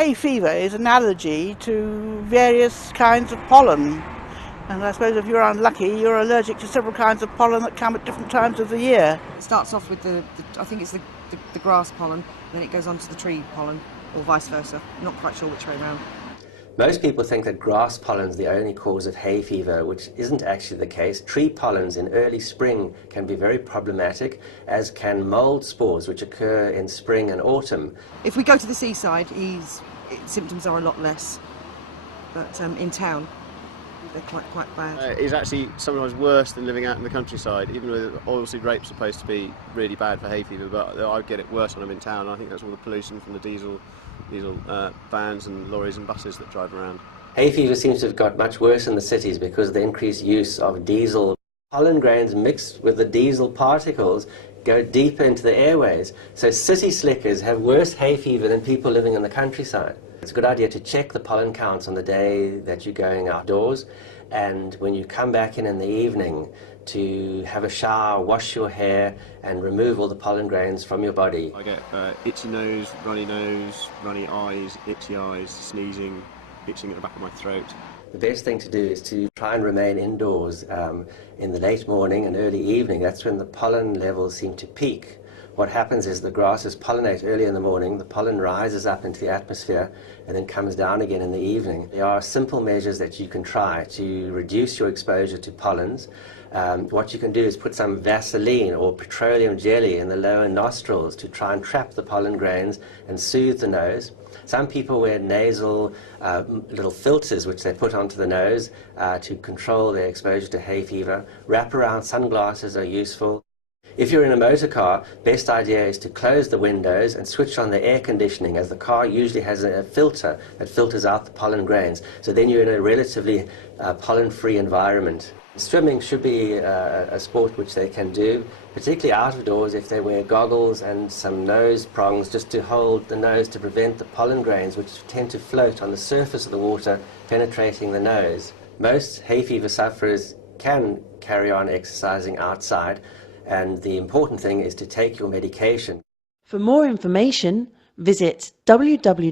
Hay fever is an allergy to various kinds of pollen. And I suppose if you're unlucky, you're allergic to several kinds of pollen that come at different times of the year. It starts off with I think it's the grass pollen, then it goes on to the tree pollen, or vice versa. Not quite sure which way around. Most people think that grass pollen is the only cause of hay fever, which isn't actually the case. Tree pollens in early spring can be very problematic, as can mold spores, which occur in spring and autumn. If we go to the seaside, symptoms are a lot less, but in town, they're quite bad. It's actually sometimes worse than living out in the countryside, even though oilseed rape's supposed to be really bad for hay fever, but I get it worse when I'm in town. I think that's all the pollution from the diesel vans and lorries and buses that drive around. Hay fever seems to have got much worse in the cities because of the increased use of diesel. Pollen grains mixed with the diesel particles go deeper into the airways, so city slickers have worse hay fever than people living in the countryside. It's a good idea to check the pollen counts on the day that you're going outdoors, and when you come back in the evening, to have a shower, wash your hair and remove all the pollen grains from your body. I get itchy nose, runny eyes, itchy eyes, sneezing, itching at the back of my throat. The best thing to do is to try and remain indoors in the late morning and early evening. That's when the pollen levels seem to peak. What happens is the grasses pollinate early in the morning, the pollen rises up into the atmosphere and then comes down again in the evening. There are simple measures that you can try to reduce your exposure to pollens. What you can do is put some Vaseline or petroleum jelly in the lower nostrils to try and trap the pollen grains and soothe the nose. Some people wear nasal little filters which they put onto the nose to control their exposure to hay fever. Wraparound sunglasses are useful. If you're in a motor car, best idea is to close the windows and switch on the air conditioning, as the car usually has a filter that filters out the pollen grains. So then you're in a relatively pollen-free environment. Swimming should be a sport which they can do, particularly out of doors if they wear goggles and some nose prongs just to hold the nose to prevent the pollen grains which tend to float on the surface of the water penetrating the nose. Most hay fever sufferers can carry on exercising outside, and the important thing is to take your medication. For more information, visit www.nhs.uk.